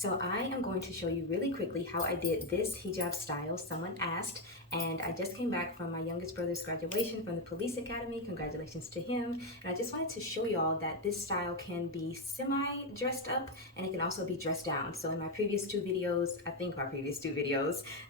So I am going to show you really quickly how I did this hijab style. Someone asked, and I just came back from my youngest brother's graduation from the police academy. Congratulations to him. And I just wanted to show y'all that this style can be semi dressed up and it can also be dressed down. So in my previous two videos,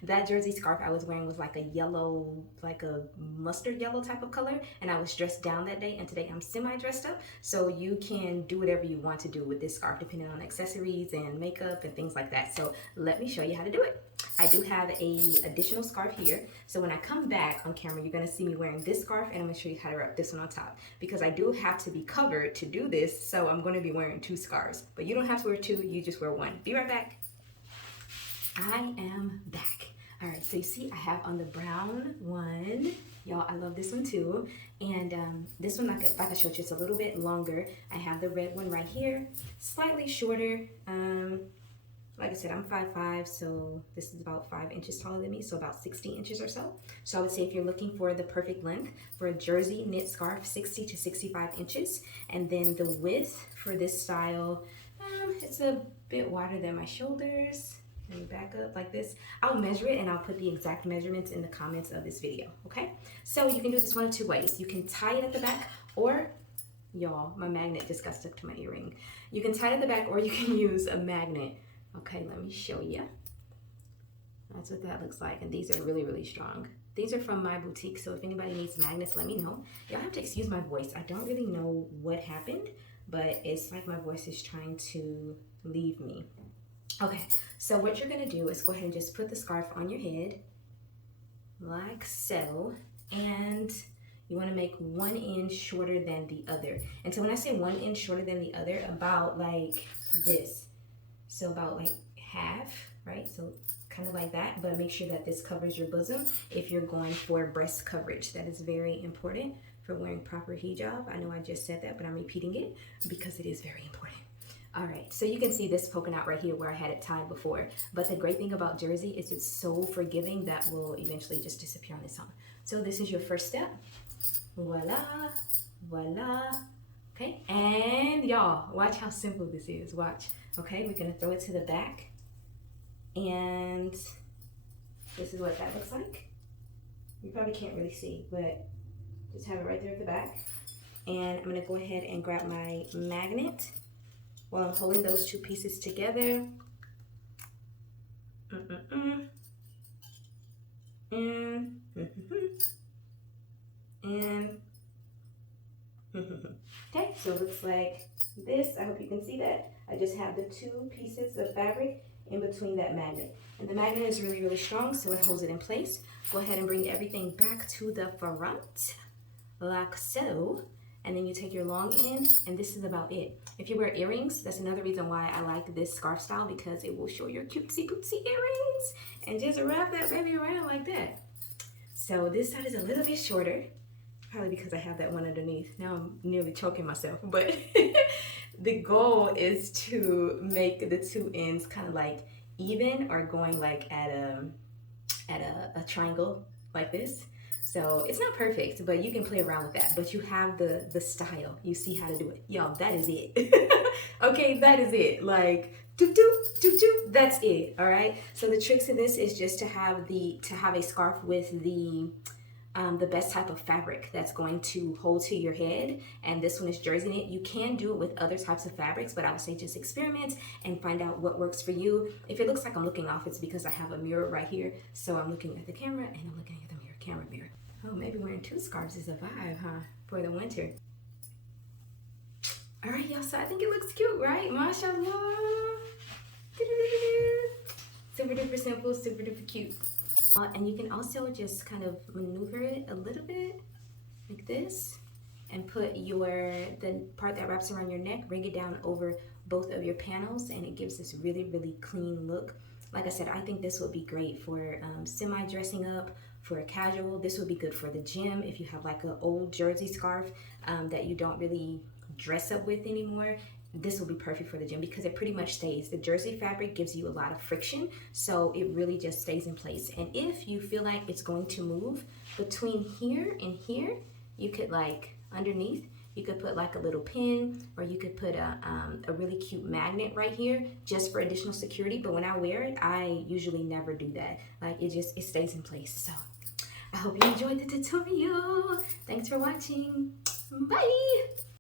that jersey scarf I was wearing was like a yellow, like a mustard yellow type of color, and I was dressed down that day, and today I'm semi dressed up. So you can do whatever you want to do with this scarf depending on accessories and makeup and things like that. So let me show you how to do it. I do have a additional scarf here. So when I come back on camera, you're gonna see me wearing this scarf, and I'm gonna show you how to wrap this one on top because I do have to be covered to do this. So I'm gonna be wearing two scarves, but you don't have to wear two, you just wear one. Be right back. I am back. All right, so you see I have on the brown one. Y'all, I love this one too. And this one, like I showed you, it's a little bit longer. I have the red one right here, slightly shorter. Like I said, I'm 5'5", so this is about 5 inches taller than me, so about 60 inches or so. So I would say if you're looking for the perfect length for a jersey knit scarf, 60 to 65 inches. And then the width for this style, it's a bit wider than my shoulders. Let me back up like this. I'll measure it and I'll put the exact measurements in the comments of this video, okay? So you can do this one of two ways. You can tie it at the back, or, y'all, my magnet just got stuck to my earring. You can tie it at the back, or you can use a magnet. Okay, let me show you. That's what that looks like, and these are really, really strong. These are from my boutique, so if anybody needs magnets, let me know. Y'all have to excuse my voice. I don't really know what happened, but it's like my voice is trying to leave me. Okay, so what you're gonna do is go ahead and just put the scarf on your head, like so, and you wanna make one end shorter than the other. And so when I say one end shorter than the other, about like this. So about like half, right? So kind of like that, but make sure that this covers your bosom if you're going for breast coverage. That is very important for wearing proper hijab. I know I just said that, but I'm repeating it because it is very important. All right, so you can see this poking out right here where I had it tied before. But the great thing about jersey is it's so forgiving that will eventually just disappear on its own. So this is your first step. Voila, voila. Okay, and y'all, watch how simple this is, watch. Okay, we're gonna throw it to the back, and this is what that looks like. You probably can't really see, but just have it right there at the back. And I'm gonna go ahead and grab my magnet while I'm holding those two pieces together. And okay, so it looks like this. I hope you can see that. I just have the two pieces of fabric in between that magnet. And the magnet is really, really strong, so it holds it in place. Go ahead and bring everything back to the front, like so. And then you take your long end, and this is about it. If you wear earrings, that's another reason why I like this scarf style, because it will show your cutesy poopsie earrings. And just wrap that baby around like that. So this side is a little bit shorter. Probably because I have that one underneath. Now I'm nearly choking myself, but the goal is to make the two ends kind of like even or going like at a triangle like this. So it's not perfect, but you can play around with that. But you have the style. You see how to do it. Y'all, that is it. Okay, that is it. Like doop doop doop doop. That's it. All right. So the tricks of this is just to have a scarf with the best type of fabric that's going to hold to your head, and this one is jersey knit. You can do it with other types of fabrics, but I would say just experiment and find out what works for you. If it looks like I'm looking off, it's because I have a mirror right here, so I'm looking at the camera and I'm looking at the camera mirror. Oh, maybe wearing two scarves is a vibe, huh, for the winter. All right, y'all, so I think it looks cute, right? Mashallah. Super duper simple, super duper cute. And you can also just kind of maneuver it a little bit like this and put the part that wraps around your neck, bring it down over both of your panels, and it gives this really, really clean look. Like I said, I think this would be great for semi-dressing up, for a casual. This would be good for the gym if you have like an old jersey scarf that you don't really dress up with anymore. This will be perfect for the gym because it pretty much stays. The jersey fabric gives you a lot of friction, so it really just stays in place. And if you feel like it's going to move between here and here, you could like underneath, You could put like a little pin, or you could put a really cute magnet right here just for additional security. But when I wear it, I usually never do that. Like it stays in place. So I hope you enjoyed the tutorial. Thanks for watching. Bye.